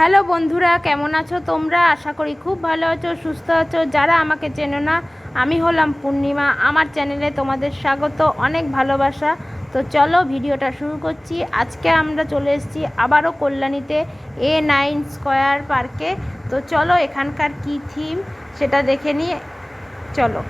Hello বন্ধুরা, কেমন আছো তোমরা? আশা করি খুব ভালো আছো, সুস্থ আছো। যারা আমাকে চেনো না, আমি হলাম পূর্ণিমা। আমার চ্যানেলে তোমাদের স্বাগত, অনেক ভালোবাসা। তো চলো ভিডিওটা শুরু করছি। আজকে আমরা চলে এসেছি আবারও কল্যাণীতে A9 স্কয়ার পার্কে। তো চলো এখানকার কি থিম সেটা দেখে নিয়ে চলো।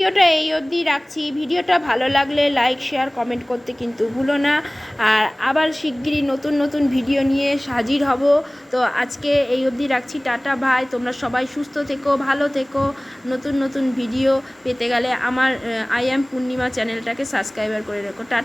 ভিডিওটা এই অবধি রাখছি। ভিডিওটা ভালো লাগলে লাইক, শেয়ার, কমেন্ট করতে কিন্তু ভুলো না। আর আবার শিগগিরই নতুন নতুন ভিডিও নিয়ে হাজির হব। তো আজকে এই অবধি রাখছি। টাটা, ভাই। তোমরা সবাই সুস্থ থেকো, ভালো থেকো। নতুন নতুন ভিডিও পেতে গেলে আমার আই অ্যাম পূর্ণিমা চ্যানেলটাকে সাবস্ক্রাইবার করে রেখো। টাটা।